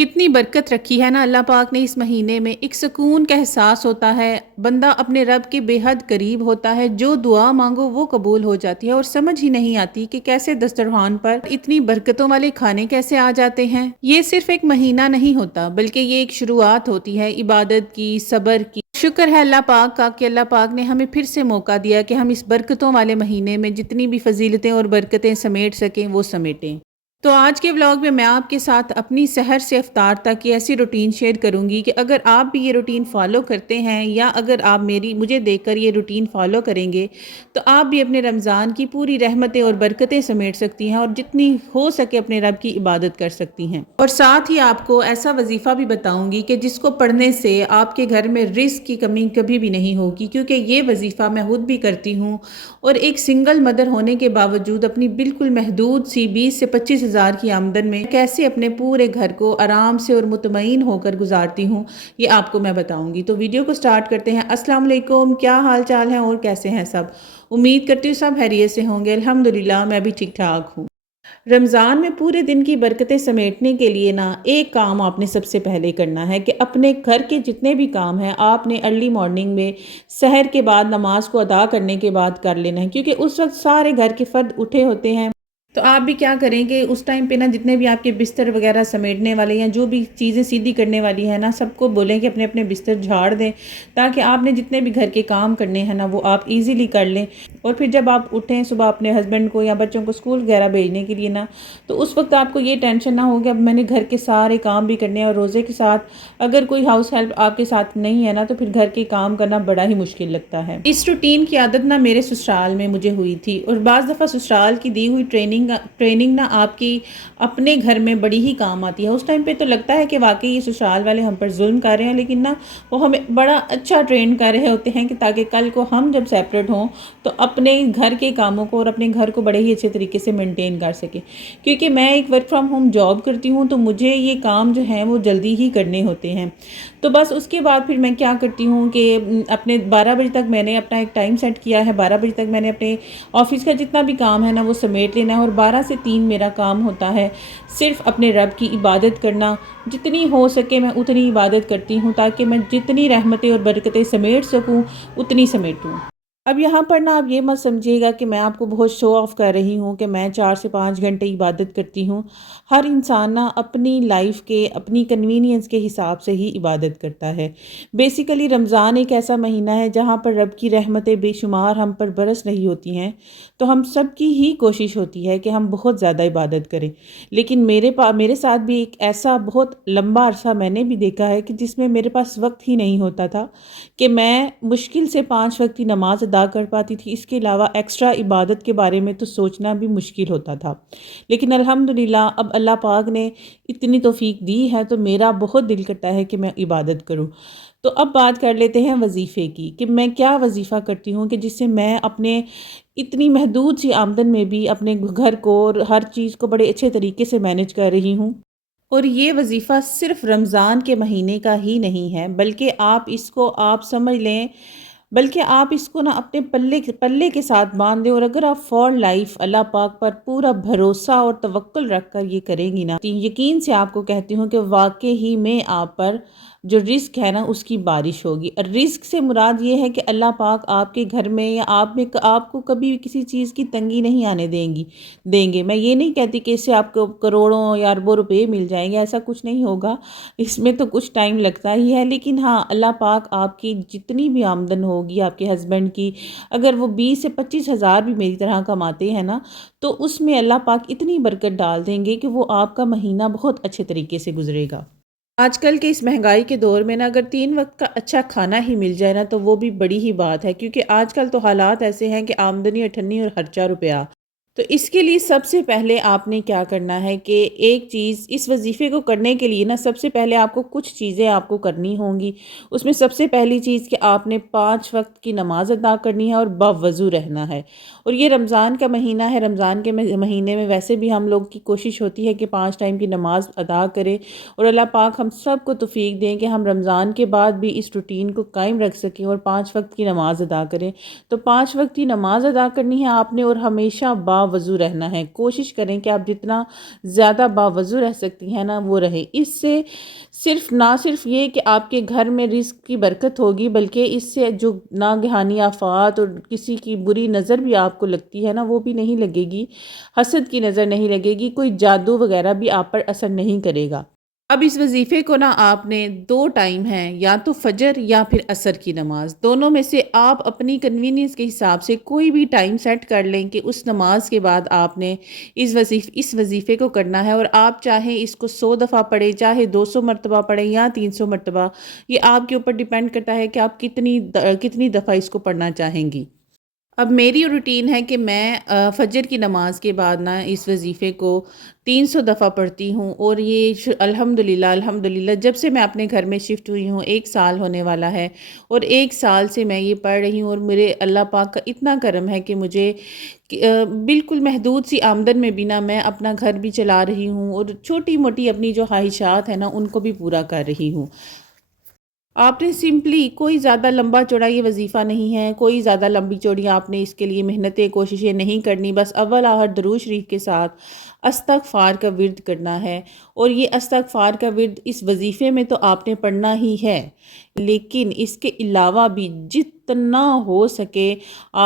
کتنی برکت رکھی ہے نا اللہ پاک نے اس مہینے میں، ایک سکون کا احساس ہوتا ہے، بندہ اپنے رب کے بے حد قریب ہوتا ہے، جو دعا مانگو وہ قبول ہو جاتی ہے، اور سمجھ ہی نہیں آتی کہ کیسے دسترخوان پر اتنی برکتوں والے کھانے کیسے آ جاتے ہیں۔ یہ صرف ایک مہینہ نہیں ہوتا بلکہ یہ ایک شروعات ہوتی ہے عبادت کی، صبر کی۔ شکر ہے اللہ پاک کا کہ اللہ پاک نے ہمیں پھر سے موقع دیا کہ ہم اس برکتوں والے مہینے میں جتنی بھی فضیلتیں اور برکتیں سمیٹ سکیں وہ سمیٹیں۔ تو آج کے ولاگ میں آپ کے ساتھ اپنی سحر سے افطار تک کی ایسی روٹین شیئر کروں گی کہ اگر آپ بھی یہ روٹین فالو کرتے ہیں یا اگر آپ مجھے دیکھ کر یہ روٹین فالو کریں گے تو آپ بھی اپنے رمضان کی پوری رحمتیں اور برکتیں سمیٹ سکتی ہیں اور جتنی ہو سکے اپنے رب کی عبادت کر سکتی ہیں۔ اور ساتھ ہی آپ کو ایسا وظیفہ بھی بتاؤں گی کہ جس کو پڑھنے سے آپ کے گھر میں رزق کی کمی کبھی بھی نہیں ہوگی، کیونکہ یہ وظیفہ میں خود بھی کرتی ہوں اور ایک سنگل مدر ہونے کے باوجود اپنی بالکل محدود سی 20 سے 25 ہزار کی آمدن میں کیسے اپنے پورے گھر کو آرام سے اور مطمئن ہو کر گزارتی ہوں، یہ آپ کو میں بتاؤں گی۔ تو ویڈیو کو سٹارٹ کرتے ہیں۔ السلام علیکم، کیا حال چال ہے اور کیسے ہیں سب؟ امید کرتی ہوں سب خیریت سے ہوں گے۔ الحمدللہ میں بھی ٹھیک ٹھاک ہوں۔ رمضان میں پورے دن کی برکتیں سمیٹنے کے لیے ایک کام آپ نے سب سے پہلے کرنا ہے کہ اپنے گھر کے جتنے بھی کام ہیں آپ نے ارلی مارننگ میں سحر کے بعد نماز کو ادا کرنے کے بعد کر لینا ہے، کیونکہ اس وقت سارے گھر کے فرد اٹھے ہوتے ہیں۔ تو آپ بھی کیا کریں کہ اس ٹائم پہ جتنے بھی آپ کے بستر وغیرہ سمیٹنے والے ہیں، جو بھی چیزیں سیدھی کرنے والی ہیں سب کو بولیں کہ اپنے اپنے بستر جھاڑ دیں، تاکہ آپ نے جتنے بھی گھر کے کام کرنے ہیں وہ آپ ایزیلی کر لیں۔ اور پھر جب آپ اٹھیں صبح اپنے ہسبینڈ کو یا بچوں کو اسکول وغیرہ بھیجنے کے لیے تو اس وقت آپ کو یہ ٹینشن نہ ہو کہ اب میں نے گھر کے سارے کام بھی کرنے ہیں، اور روزے کے ساتھ اگر کوئی ہاؤس ہیلپ آپ کے ساتھ نہیں ہے تو پھر گھر کے کام کرنا بڑا ہی مشکل لگتا ہے۔ اس روٹین کی عادت میرے سسرال میں مجھے ہوئی تھی، اور بعض دفعہ سسرال کی دی ہوئی ٹریننگ آپ کی اپنے گھر میں بڑی ہی کام آتی ہے۔ اس ٹائم پہ تو لگتا ہے کہ واقعی یہ سسرال والے ہم پر ظلم کر رہے ہیں، لیکن وہ ہمیں بڑا اچھا ٹرین کر رہے ہوتے ہیں کہ تاکہ کل کو ہم جب سیپریٹ ہوں تو اپنے گھر کے کاموں کو اور اپنے گھر کو بڑے ہی اچھے طریقے سے مینٹین کر سکیں۔ کیونکہ میں ایک ورک فرام ہوم جاب کرتی ہوں تو مجھے یہ کام جو ہیں وہ جلدی ہی کرنے ہوتے ہیں۔ تو بس اس کے بعد پھر میں کیا کرتی ہوں کہ اپنے 12 بجے تک میں نے اپنا ایک ٹائم سیٹ کیا ہے، 12 بجے تک میں نے اپنے آفس کا جتنا بھی کام ہے وہ سمیٹ لینا ہے، اور 12 سے 3 میرا کام ہوتا ہے صرف اپنے رب کی عبادت کرنا۔ جتنی ہو سکے میں اتنی عبادت کرتی ہوں تاکہ میں جتنی رحمتیں اور برکتیں سمیٹ سکوں اتنی سمیٹوں۔ اب یہاں پر آپ یہ مت سمجھیے گا کہ میں آپ کو بہت شو آف کر رہی ہوں کہ میں 4 سے 5 گھنٹے عبادت کرتی ہوں۔ ہر انسان اپنی لائف کے اپنی کنوینئنس کے حساب سے ہی عبادت کرتا ہے۔ بیسیکلی رمضان ایک ایسا مہینہ ہے جہاں پر رب کی رحمتیں بے شمار ہم پر برس رہی ہوتی ہیں، تو ہم سب کی ہی کوشش ہوتی ہے کہ ہم بہت زیادہ عبادت کریں۔ لیکن میرے ساتھ بھی ایک ایسا بہت لمبا عرصہ میں نے بھی دیکھا ہے کہ جس میں میرے پاس وقت ہی نہیں ہوتا تھا کہ میں مشکل سے 5 وقت کی نماز ادا کر پاتی تھی۔ اس کے علاوہ ایکسٹرا عبادت کے بارے میں تو سوچنا بھی مشکل ہوتا تھا، لیکن الحمدللہ اب اللہ پاک نے اتنی توفیق دی ہے تو میرا بہت دل کرتا ہے کہ میں عبادت کروں۔ تو اب بات کر لیتے ہیں وظیفے کی کہ میں کیا وظیفہ کرتی ہوں کہ جس سے میں اپنے اتنی محدود سی آمدن میں بھی اپنے گھر کو اور ہر چیز کو بڑے اچھے طریقے سے مینج کر رہی ہوں۔ اور یہ وظیفہ صرف رمضان کے مہینے کا ہی نہیں ہے، بلکہ آپ سمجھ لیں، بلکہ آپ اس کو اپنے پلے کے ساتھ باندھ دیں، اور اگر آپ فار لائف اللہ پاک پر پورا بھروسہ اور توکل رکھ کر یہ کریں گی تو یقین سے آپ کو کہتی ہوں کہ واقعی ہی میں آپ پر جو رزق ہے اس کی بارش ہوگی۔ اور رزق سے مراد یہ ہے کہ اللہ پاک آپ کے گھر میں یا آپ کو کبھی بھی کسی چیز کی تنگی نہیں آنے دیں گے۔ میں یہ نہیں کہتی کہ اس سے آپ کو کروڑوں یا اربوں روپے مل جائیں گے، ایسا کچھ نہیں ہوگا، اس میں تو کچھ ٹائم لگتا ہی ہے، لیکن ہاں اللہ پاک آپ کی جتنی بھی آمدن ہوگی آپ کے ہسبینڈ کی، اگر وہ 20 سے 25 ہزار بھی میری طرح کماتے ہیں تو اس میں اللہ پاک اتنی برکت ڈال دیں گے کہ وہ آپ کا مہینہ بہت اچھے طریقے سے گزرے گا۔ آج کل کے اس مہنگائی کے دور میں اگر 3 وقت کا اچھا کھانا ہی مل جائے تو وہ بھی بڑی ہی بات ہے، کیونکہ آج کل تو حالات ایسے ہیں کہ آمدنی اٹھنی اور خرچہ روپیہ۔ تو اس کے لیے سب سے پہلے آپ نے کیا کرنا ہے کہ ایک چیز اس وظیفے کو کرنے کے لیے سب سے پہلے آپ کو کچھ چیزیں آپ کو کرنی ہوں گی۔ اس میں سب سے پہلی چیز کہ آپ نے 5 وقت کی نماز ادا کرنی ہے اور باوضو رہنا ہے۔ اور یہ رمضان کا مہینہ ہے، رمضان کے مہینے میں ویسے بھی ہم لوگ کی کوشش ہوتی ہے کہ 5 ٹائم کی نماز ادا کریں، اور اللہ پاک ہم سب کو توفیق دیں کہ ہم رمضان کے بعد بھی اس روٹین کو قائم رکھ سکیں اور 5 وقت کی نماز ادا کریں۔ تو 5 وقت کی نماز ادا کرنی ہے آپ نے، اور ہمیشہ باوضو رہنا ہے، کوشش کریں کہ آپ جتنا زیادہ باوضو رہ سکتی ہیں نا وہ رہیں۔ اس سے نہ صرف یہ کہ آپ کے گھر میں رزق کی برکت ہوگی، بلکہ اس سے جو ناگہانی آفات اور کسی کی بری نظر بھی آپ کو لگتی ہے نا وہ بھی نہیں لگے گی، حسد کی نظر نہیں لگے گی، کوئی جادو وغیرہ بھی آپ پر اثر نہیں کرے گا۔ اب اس وظیفے کو نا آپ نے 2 ٹائم ہیں، یا تو فجر یا پھر عصر کی نماز، دونوں میں سے آپ اپنی کنوینئنس کے حساب سے کوئی بھی ٹائم سیٹ کر لیں کہ اس نماز کے بعد آپ نے اس وظیفے کو کرنا ہے، اور آپ چاہیں اس کو 100 دفعہ پڑھیں، چاہے 200 مرتبہ پڑھیں یا 300 مرتبہ، یہ آپ کے اوپر ڈیپینڈ کرتا ہے کہ آپ کتنی دفعہ اس کو پڑھنا چاہیں گی۔ اب میری روٹین ہے کہ میں فجر کی نماز کے بعد نا اس وظیفے کو 300 دفعہ پڑھتی ہوں، اور یہ الحمدللہ جب سے میں اپنے گھر میں شفٹ ہوئی ہوں 1 سال ہونے والا ہے، اور 1 سال سے میں یہ پڑھ رہی ہوں، اور میرے اللہ پاک کا اتنا کرم ہے کہ مجھے بالکل محدود سی آمدن میں بھی نا میں اپنا گھر بھی چلا رہی ہوں، اور چھوٹی موٹی اپنی جو خواہشات ہیں نا ان کو بھی پورا کر رہی ہوں۔ آپ نے سمپلی کوئی زیادہ لمبا چوڑا یہ وظیفہ نہیں ہے، کوئی زیادہ لمبی چوڑی آپ نے اس کے لیے محنتیں کوششیں نہیں کرنی، بس اول آخر درود شریف کے ساتھ استغفار کا ورد کرنا ہے، اور یہ استغفار کا ورد اس وظیفے میں تو آپ نے پڑھنا ہی ہے، لیکن اس کے علاوہ بھی جتنا ہو سکے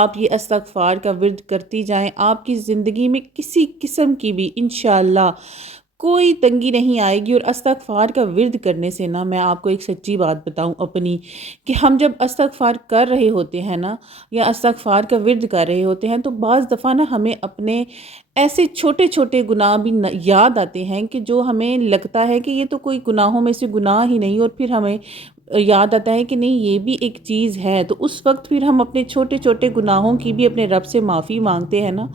آپ یہ استغفار کا ورد کرتی جائیں، آپ کی زندگی میں کسی قسم کی بھی انشاءاللہ کوئی تنگی نہیں آئے گی۔ اور استغفار کا ورد کرنے سے نا میں آپ کو ایک سچی بات بتاؤں اپنی، کہ ہم جب استغفار کر رہے ہوتے ہیں نا یا استغفار کا ورد کر رہے ہوتے ہیں تو بعض دفعہ نا ہمیں اپنے ایسے چھوٹے چھوٹے گناہ بھی یاد آتے ہیں کہ جو ہمیں لگتا ہے کہ یہ تو کوئی گناہوں میں سے گناہ ہی نہیں، اور پھر ہمیں یاد آتا ہے کہ نہیں یہ بھی ایک چیز ہے، تو اس وقت پھر ہم اپنے چھوٹے چھوٹے گناہوں کی بھی اپنے رب سے معافی مانگتے ہیں نا۔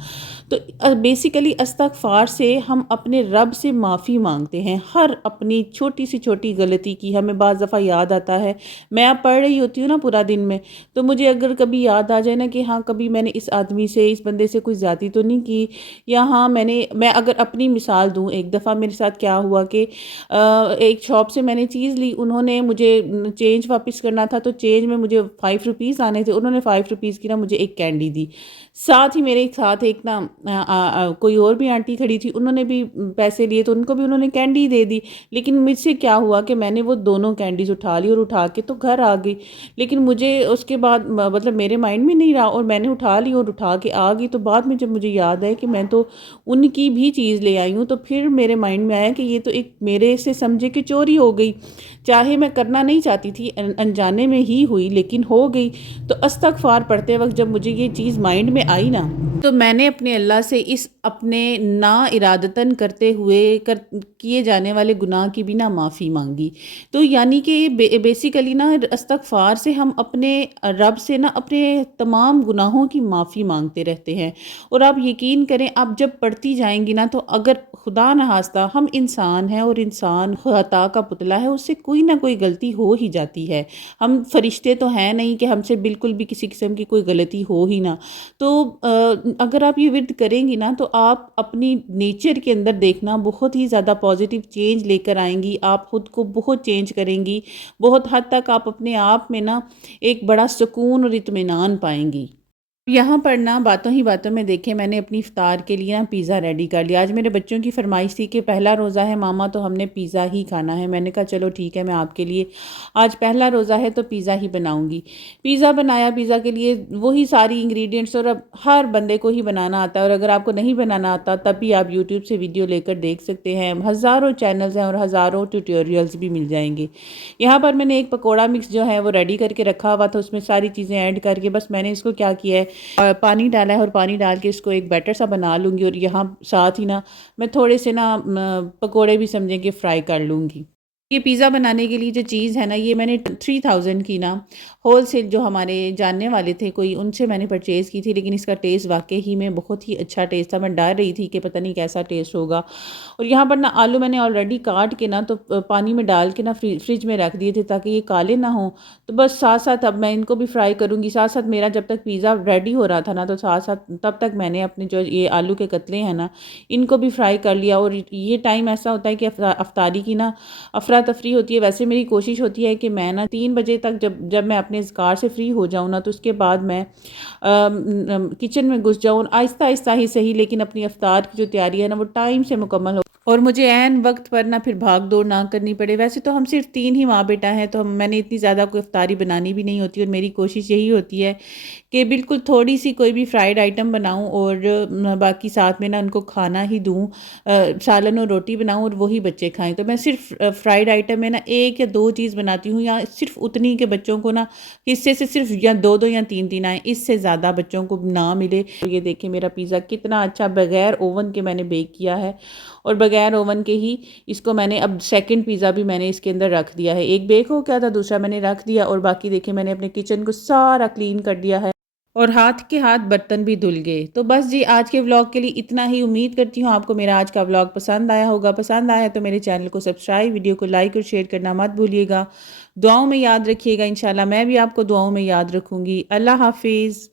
تو بیسیکلی استغفار سے ہم اپنے رب سے معافی مانگتے ہیں، ہر اپنی چھوٹی سی چھوٹی غلطی کی ہمیں بعض دفعہ یاد آتا ہے۔ میں اب پڑھ رہی ہوتی ہوں نا پورا دن میں، تو مجھے اگر کبھی یاد آ جائے نا کہ ہاں کبھی میں نے اس آدمی سے اس بندے سے کوئی زیادتی تو نہیں کی، یا ہاں میں اگر اپنی مثال دوں، ایک دفعہ میرے ساتھ کیا ہوا کہ ایک شاپ سے میں نے چیز لی، انہوں نے مجھے چینج واپس کرنا تھا، تو چینج میں مجھے 5 روپیز آنے تھے، انہوں نے 5 روپیز کی نا مجھے ایک کینڈی دی، ساتھ ہی میرے ساتھ ایک نا کوئی اور بھی آنٹی کھڑی تھی، انہوں نے بھی پیسے لیے تو ان کو بھی انہوں نے کینڈی دے دی، لیکن مجھ سے کیا ہوا کہ میں نے وہ دونوں کینڈیز اٹھا لی اور اٹھا کے تو گھر آ گئی، لیکن مجھے اس کے بعد مطلب میرے مائنڈ میں نہیں رہا، اور میں نے اٹھا لی اور اٹھا کے آ گئی، تو بعد میں جب مجھے یاد ہے کہ میں تو ان کی بھی چیز لے آئی ہوں، تو پھر میرے مائنڈ میں آیا کہ یہ تو ایک میرے سے سمجھے کہ چوری ہو گئی، چاہے میں کرنا نہیں چاہتی تھی، انجانے میں ہی ہوئی لیکن ہو گئی۔ تو استغفار پڑھتے وقت جب مجھے یہ چیز مائنڈ میں آئی نا، تو میں نے اپنے اللہ سے اس اپنے نا ارادتاً کرتے ہوئے کیے جانے والے گناہ کی بھی نا معافی مانگی۔ تو یعنی کہ بیسیکلی نا استغفار سے ہم اپنے رب سے نا اپنے تمام گناہوں کی معافی مانگتے رہتے ہیں، اور آپ یقین کریں آپ جب پڑھتی جائیں گی نا تو اگر خدا نخواستہ ہم انسان ہیں اور انسان خطا کا پتلا ہے، اس سے کوئی نہ کوئی غلطی ہو ہی جاتی ہے، ہم فرشتے تو ہیں نہیں کہ ہم سے بالکل بھی کسی قسم کی کوئی غلطی ہو ہی نہ، تو اگر آپ یہ ورد کریں گی نا تو آپ اپنی نیچر کے اندر دیکھنا بہت ہی زیادہ پازیٹیو چینج لے کر آئیں گی، آپ خود کو بہت چینج کریں گی، بہت حد تک آپ اپنے آپ میں نا ایک بڑا سکون اور اطمینان پائیں گی۔ یہاں پر نا باتوں ہی باتوں میں دیکھیں میں نے اپنی افطار کے لیے نا پیزا ریڈی کر لیا۔ آج میرے بچوں کی فرمائش تھی کہ پہلا روزہ ہے ماما تو ہم نے پیزا ہی کھانا ہے، میں نے کہا چلو ٹھیک ہے میں آپ کے لیے آج پہلا روزہ ہے تو پیزا ہی بناؤں گی۔ پیزا بنایا، پیزا کے لیے وہی ساری انگریڈینٹس، اور اب ہر بندے کو ہی بنانا آتا ہے، اور اگر آپ کو نہیں بنانا آتا تب بھی آپ یوٹیوب سے ویڈیو لے کر دیکھ سکتے ہیں، ہزاروں چینلز ہیں اور ہزاروں ٹیوٹوریلز بھی مل جائیں گے۔ یہاں پر میں نے ایک پکوڑا مکس جو ہے وہ ریڈی کر کے رکھا ہوا تھا، اس میں ساری چیزیں ایڈ کر کے بس میں نے اس کو کیا کیا ہے پانی ڈالا ہے، اور پانی ڈال کے اس کو ایک بیٹر سا بنا لوں گی، اور یہاں ساتھ ہی نا میں تھوڑے سے نا پکوڑے بھی سمجھیں کہ فرائی کر لوں گی۔ یہ پیزا بنانے کے لیے جو چیز ہے نا یہ میں نے 3000 کی نا ہول سیل جو ہمارے جاننے والے تھے کوئی، ان سے میں نے پرچیز کی تھی، لیکن اس کا ٹیسٹ واقعی ہی میں بہت ہی اچھا ٹیسٹ تھا، میں ڈر رہی تھی کہ پتہ نہیں کیسا ٹیسٹ ہوگا۔ اور یہاں پر نا آلو میں نے آلریڈی کاٹ کے نا تو پانی میں ڈال کے نا فریج میں رکھ دیے تھے تاکہ یہ کالے نہ ہوں، تو بس ساتھ ساتھ اب میں ان کو بھی فرائی کروں گی، ساتھ ساتھ میرا جب تک پیزا ریڈی ہو رہا تھا نا تو ساتھ ساتھ تب تک میں نے اپنے جو یہ آلو کے قتلے ہیں نا ان کو بھی فرائی کر لیا۔ اور یہ ٹائم ایسا ہوتا ہے کہ افطاری کی نا افرا افرا تفری ہوتی ہے، ویسے میری کوشش ہوتی ہے کہ میں نا 3 بجے تک جب میں اپنے اذکار سے فری ہو جاؤں نا، تو اس کے بعد میں کچن میں گھس جاؤں، آہستہ آہستہ ہی صحیح لیکن اپنی افطار کی جو تیاری ہے نا وہ ٹائم سے مکمل ہو، اور مجھے عین وقت پر نہ پھر بھاگ دوڑ نہ کرنی پڑے۔ ویسے تو ہم صرف 3 ہی ماں بیٹا ہیں، تو میں نے اتنی زیادہ کوئی افطاری بنانی بھی نہیں ہوتی، اور میری کوشش یہی ہوتی ہے کہ بالکل تھوڑی سی کوئی بھی فرائیڈ آئٹم بناؤں اور باقی ساتھ میں نا ان کو کھانا ہی دوں، سالن اور روٹی بناؤں اور وہی بچے کھائیں۔ تو میں صرف فرائیڈ آئٹم میں نا 1 یا 2 چیز بناتی ہوں، یا صرف اتنی کہ بچوں کو نا حصے سے صرف یا 2 یا 3 آئیں، اس سے زیادہ بچوں کو نہ ملے۔ یہ دیکھیں میرا پیزا کتنا اچھا بغیر اوون کے میں نے بیک کیا ہے، اور بغیر اوون کے ہی اس کو میں نے اب سیکنڈ پیزا بھی میں نے اس کے اندر رکھ دیا ہے، ایک بیک ہو گیا تھا، دوسرا میں نے رکھ دیا، اور باقی دیکھیں میں نے اپنے کچن کو سارا کلین کر دیا ہے، اور ہاتھ کے ہاتھ برتن بھی دھل گئے۔ تو بس جی آج کے ولاگ کے لیے اتنا ہی، امید کرتی ہوں آپ کو میرا آج کا ولاگ پسند آیا ہوگا۔ پسند آیا تو میرے چینل کو سبسکرائب، ویڈیو کو لائک اور شیئر کرنا مت بھولیے گا۔ دعاؤں میں یاد رکھیے گا، انشاءاللہ میں بھی آپ کو دعاؤں میں یاد رکھوں گی۔ اللہ حافظ۔